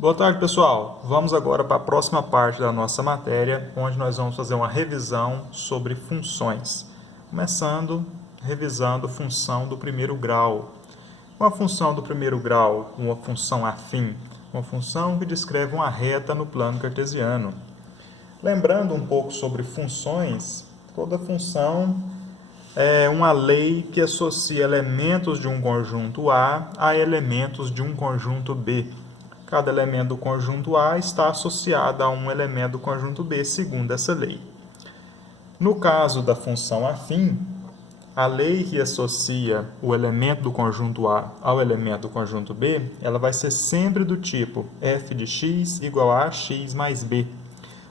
Boa tarde, pessoal. Vamos agora para a próxima parte da nossa matéria, onde nós vamos fazer uma revisão sobre funções. Começando, revisando função do primeiro grau. Uma função do primeiro grau, uma função afim, uma função que descreve uma reta no plano cartesiano. Lembrando um pouco sobre funções, toda função é uma lei que associa elementos de um conjunto A elementos de um conjunto B. Cada elemento do conjunto A está associado a um elemento do conjunto B, segundo essa lei. No caso da função afim, a lei que associa o elemento do conjunto A ao elemento do conjunto B, ela vai ser sempre do tipo f de x igual a x mais b,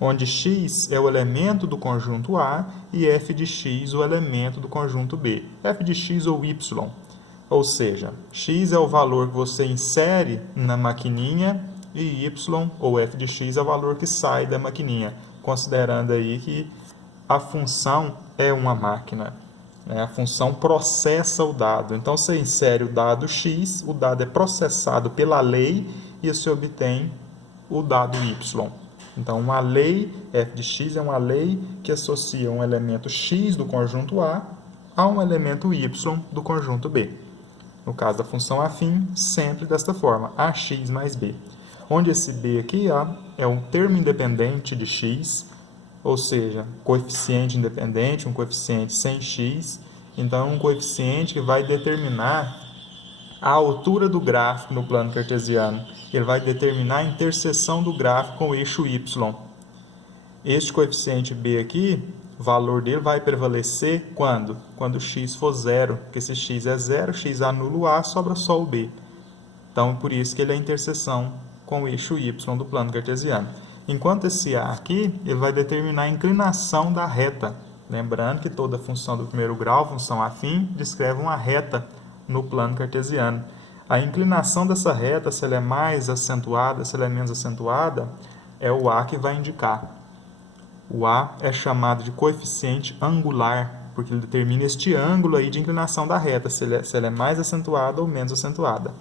onde x é o elemento do conjunto A e f de x o elemento do conjunto B, f de x ou y. Ou seja, x é o valor que você insere na maquininha e y, ou f de x, é o valor que sai da maquininha, considerando aí que a função é uma máquina. A função processa o dado. Então, você insere o dado x, o dado é processado pela lei e você obtém o dado y. Então, uma lei, f de x é uma lei que associa um elemento x do conjunto A um elemento y do conjunto B. No caso da função afim, sempre desta forma, ax mais b. Onde esse b aqui é um termo independente de x, ou seja, coeficiente independente, um coeficiente sem x. Então, é um coeficiente que vai determinar a altura do gráfico no plano cartesiano. Ele vai determinar a interseção do gráfico com o eixo y. Este coeficiente b aqui, o valor dele vai prevalecer quando? Quando x for zero, porque se x é zero, x anula o a, sobra só o b. Então, por isso que ele é a interseção com o eixo y do plano cartesiano. Enquanto esse a aqui, ele vai determinar a inclinação da reta. Lembrando que toda função do primeiro grau, função afim, descreve uma reta no plano cartesiano. A inclinação dessa reta, se ela é mais acentuada, se ela é menos acentuada, é o a que vai indicar. O a é chamado de coeficiente angular, porque ele determina este ângulo aí de inclinação da reta, se ela é mais acentuada ou menos acentuada.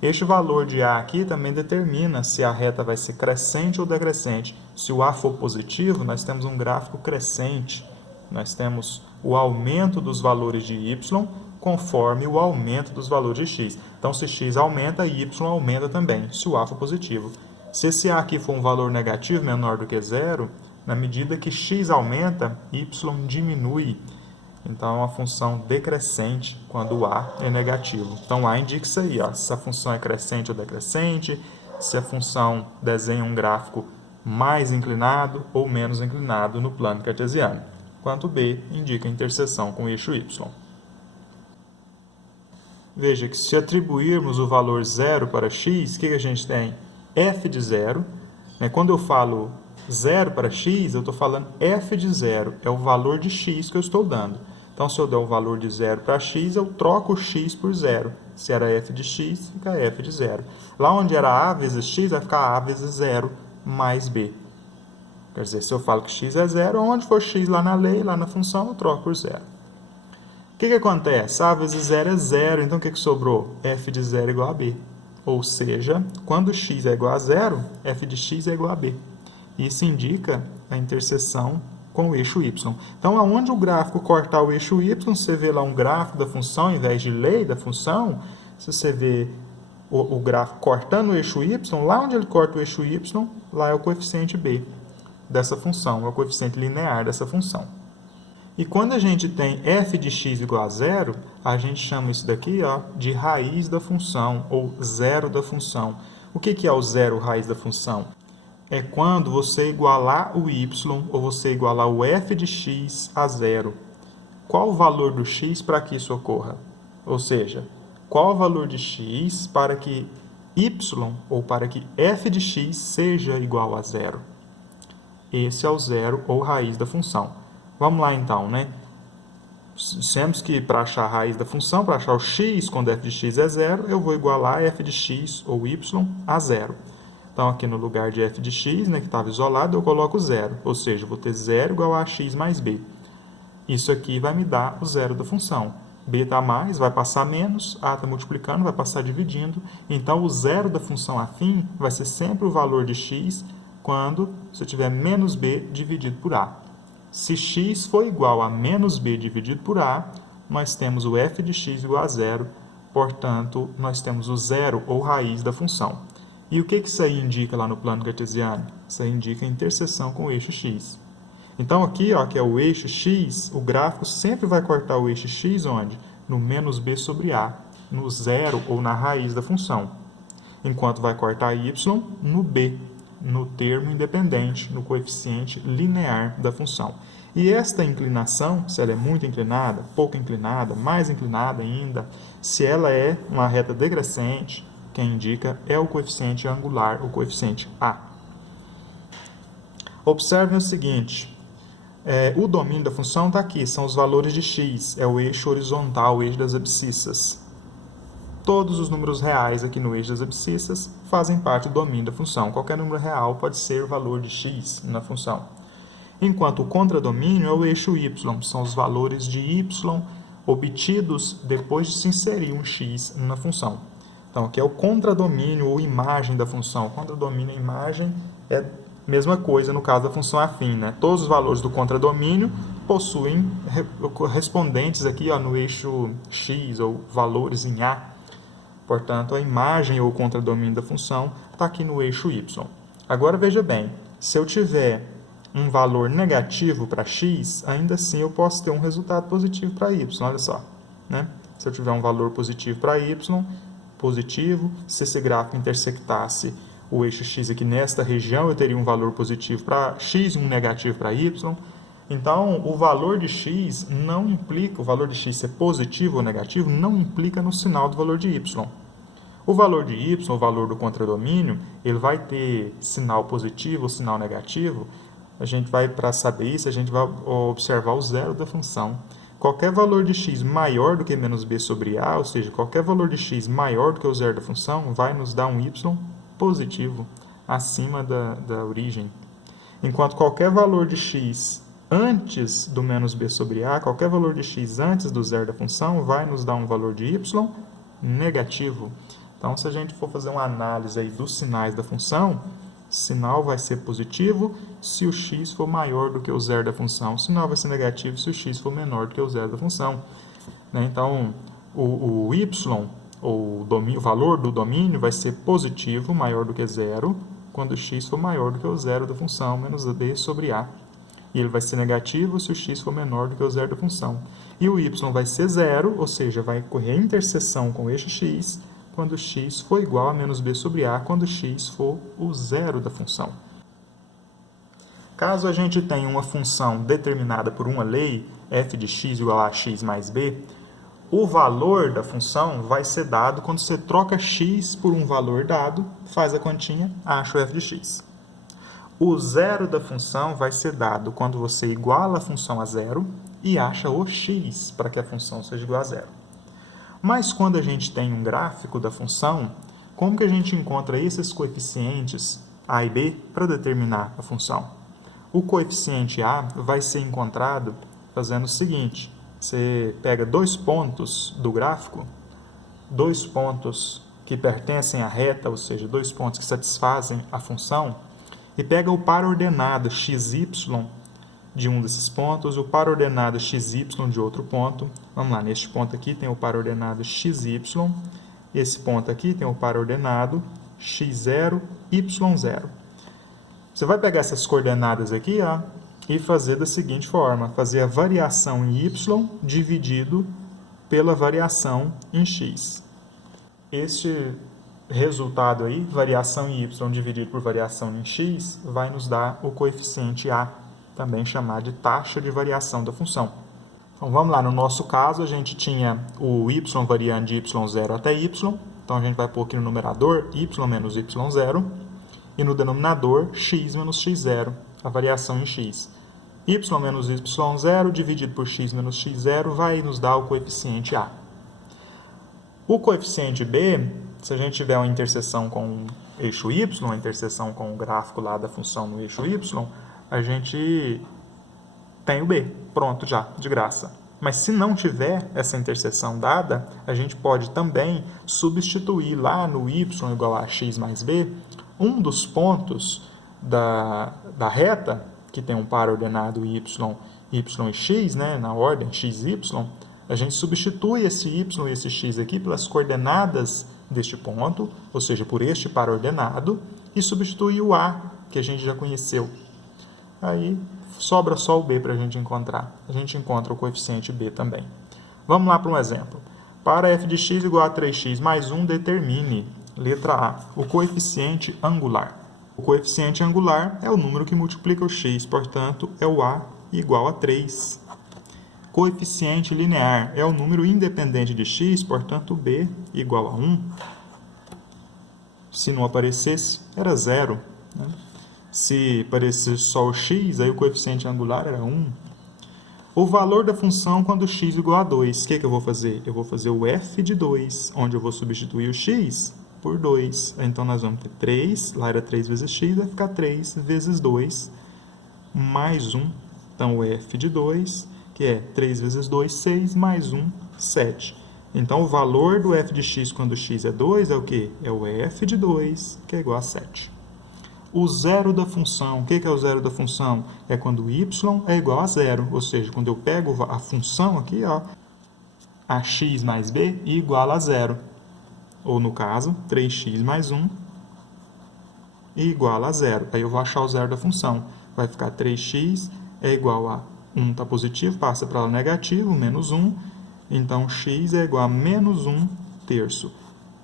Este valor de a aqui também determina se a reta vai ser crescente ou decrescente. Se o a for positivo, nós temos um gráfico crescente. Nós temos o aumento dos valores de y conforme o aumento dos valores de x. Então, se x aumenta, y aumenta também, se o a for positivo. Se esse a aqui for um valor negativo, menor do que zero, na medida que x aumenta, y diminui. Então, é uma função decrescente quando o a é negativo. Então, a indica isso aí, se a função é crescente ou decrescente, se a função desenha um gráfico mais inclinado ou menos inclinado no plano cartesiano. Enquanto b indica a interseção com o eixo y. Veja que se atribuirmos o valor zero para x, o que a gente tem? F de zero. Quando eu falo zero para x, eu estou falando f de zero, é o valor de x que eu estou dando. Então, se eu der o valor de zero para x, eu troco o x por zero. Se era f de x, fica f de zero. Lá onde era a vezes x, vai ficar a vezes zero mais b. Quer dizer, se eu falo que x é zero, onde for x lá na lei, lá na função, eu troco por zero. O que acontece? A vezes zero é zero, então o que sobrou? F de zero é igual a b. Ou seja, quando x é igual a zero, f de x é igual a b. Isso indica a interseção com o eixo y. Então, aonde o gráfico cortar o eixo y, você vê lá um gráfico da função, ao invés de lei da função, se você vê o gráfico cortando o eixo y, lá onde ele corta o eixo y, lá é o coeficiente b dessa função, é o coeficiente linear dessa função. E quando a gente tem f de x igual a zero, a gente chama isso daqui de raiz da função, ou zero da função. O que é o zero raiz da função? É quando você igualar o y, ou você igualar o f de x a zero. Qual o valor do x para que isso ocorra? Ou seja, qual o valor de x para que y, ou para que f de x seja igual a zero? Esse é o zero, ou raiz da função. Vamos lá então, Temos que, para achar a raiz da função, para achar o x quando f de x é zero, eu vou igualar f de x, ou y, a zero. Então, aqui no lugar de f de x, que estava isolado, eu coloco zero. Ou seja, eu vou ter zero igual a x mais b. Isso aqui vai me dar o zero da função. b está mais, vai passar menos, a está multiplicando, vai passar dividindo. Então, o zero da função afim vai ser sempre o valor de x quando você tiver menos b dividido por a. Se x for igual a menos b dividido por a, nós temos o f de x igual a zero, portanto, nós temos o zero ou raiz da função. E o que isso aí indica lá no plano cartesiano? Isso aí indica a interseção com o eixo x. Então, aqui, ó, que é o eixo x, o gráfico sempre vai cortar o eixo x onde? No menos b sobre a, no zero ou na raiz da função. Enquanto vai cortar y no b, no termo independente, no coeficiente linear da função. E esta inclinação, se ela é muito inclinada, pouco inclinada, mais inclinada ainda, se ela é uma reta decrescente, quem indica é o coeficiente angular, o coeficiente a. Observem o seguinte, o domínio da função está aqui, são os valores de x, é o eixo horizontal, o eixo das abscissas. Todos os números reais aqui no eixo das abscissas fazem parte do domínio da função. Qualquer número real pode ser o valor de x na função. Enquanto o contradomínio é o eixo y, são os valores de y obtidos depois de se inserir um x na função. Então, aqui é o contradomínio ou imagem da função. O contradomínio e a imagem é mesma coisa no caso da função afim, né? Todos os valores do contradomínio possuem correspondentes aqui, ó, no eixo x ou valores em a. Portanto, a imagem ou contradomínio da função está aqui no eixo y. Agora, veja bem, se eu tiver um valor negativo para x, ainda assim eu posso ter um resultado positivo para y, olha só, né? Se eu tiver um valor positivo para y, positivo, se esse gráfico intersectasse o eixo x aqui nesta região, eu teria um valor positivo para x e um negativo para y. Então, o valor de x não implica, o valor de x ser positivo ou negativo, não implica no sinal do valor de y. O valor de y, o valor do contradomínio, ele vai ter sinal positivo ou sinal negativo. A gente vai, para saber isso, a gente vai observar o zero da função. Qualquer valor de x maior do que menos b sobre a, ou seja, qualquer valor de x maior do que o zero da função, vai nos dar um y positivo acima da origem. Enquanto qualquer valor de x antes do menos b sobre a, qualquer valor de x antes do zero da função, vai nos dar um valor de y negativo. Então, se a gente for fazer uma análise aí dos sinais da função, o sinal vai ser positivo se o x for maior do que o zero da função. O sinal vai ser negativo se o x for menor do que o zero da função. Então, o y, ou o valor do domínio, vai ser positivo, maior do que zero, quando o x for maior do que o zero da função, menos b sobre a. E ele vai ser negativo se o x for menor do que o zero da função. E o y vai ser zero, ou seja, vai ocorrer a interseção com o eixo x, quando x for igual a menos b sobre a, quando x for o zero da função. Caso a gente tenha uma função determinada por uma lei, f de x igual a x mais b, o valor da função vai ser dado quando você troca x por um valor dado, faz a continha, acha o f de x. O zero da função vai ser dado quando você iguala a função a zero e acha o x para que a função seja igual a zero. Mas quando a gente tem um gráfico da função, como que a gente encontra esses coeficientes a e b para determinar a função? O coeficiente a vai ser encontrado fazendo o seguinte: você pega dois pontos do gráfico, dois pontos que pertencem à reta, ou seja, dois pontos que satisfazem a função, e pega o par ordenado xy de um desses pontos, o par ordenado xy de outro ponto. Vamos lá, neste ponto aqui tem o par ordenado xy, esse ponto aqui tem o par ordenado x0, y0. Você vai pegar essas coordenadas aqui, ó, e fazer da seguinte forma, fazer a variação em y dividido pela variação em x. Este resultado aí, variação em y dividido por variação em x, vai nos dar o coeficiente a, também chamado de taxa de variação da função. Então, vamos lá, no nosso caso, a gente tinha o y variando de y0 até y, então a gente vai pôr aqui no numerador y menos y0, e no denominador x menos x0, a variação em x. Y menos y0 dividido por x menos x0 vai nos dar o coeficiente a. O coeficiente b, se a gente tiver uma interseção com o eixo y, uma interseção com o gráfico lá da função no eixo y, a gente tem o b, pronto já, de graça. Mas se não tiver essa interseção dada, a gente pode também substituir lá no y igual a x mais b, um dos pontos da reta, que tem um par ordenado y e x, né, na ordem x, y, a gente substitui esse y e esse x aqui pelas coordenadas deste ponto, ou seja, por este par ordenado, e substitui o a, que a gente já conheceu. Aí sobra só o b para a gente encontrar. A gente encontra o coeficiente b também. Vamos lá para um exemplo. Para f de x igual a 3x mais 1, determine, letra A, o coeficiente angular. O coeficiente angular é o número que multiplica o x, portanto, é o a igual a 3. Coeficiente linear é o número independente de x, portanto, b igual a 1. Se não aparecesse, era 0. Né? Se aparecesse só o x, aí o coeficiente angular era 1. O valor da função quando x igual a 2. O que eu vou fazer? Eu vou fazer o f de 2, onde eu vou substituir o x por 2. Então, nós vamos ter 3, lá era 3 vezes x, vai ficar 3 vezes 2, mais 1. Então, o f de 2, que é 3 vezes 2, 6, mais 1, 7. Então, o valor do f de x quando x é 2 é o quê? É o f de 2, que é igual a 7. O zero da função, o que é o zero da função? É quando y é igual a 0, ou seja, quando eu pego a função aqui, ó, ax mais b igual a 0. Ou, no caso, 3x mais 1 igual a 0. Aí eu vou achar o zero da função. Vai ficar 3x é igual a 1 está positivo, passa para lá negativo, menos 1. Então, x é igual a menos 1 terço.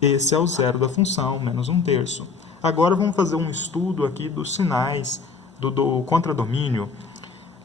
Esse é o zero da função, menos 1 terço. Agora vamos fazer um estudo aqui dos sinais do contradomínio.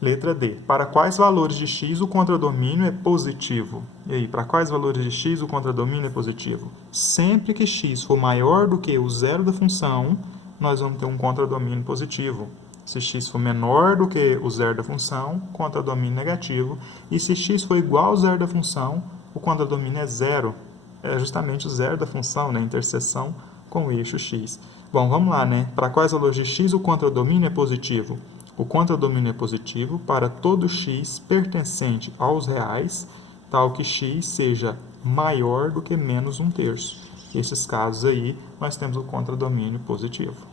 Letra D. Para quais valores de x o contradomínio é positivo? E aí, para quais valores de x o contradomínio é positivo? Sempre que x for maior do que o zero da função, nós vamos ter um contradomínio positivo. Se x for menor do que o zero da função, contradomínio negativo. E se x for igual ao zero da função, o contradomínio é zero. É justamente o zero da função, né? Interseção com o eixo x. Bom, vamos lá, né? Para quais valores de x o contradomínio é positivo? O contradomínio é positivo para todo x pertencente aos reais, tal que x seja maior do que menos 1 terço. Nesses casos aí, nós temos o contradomínio positivo.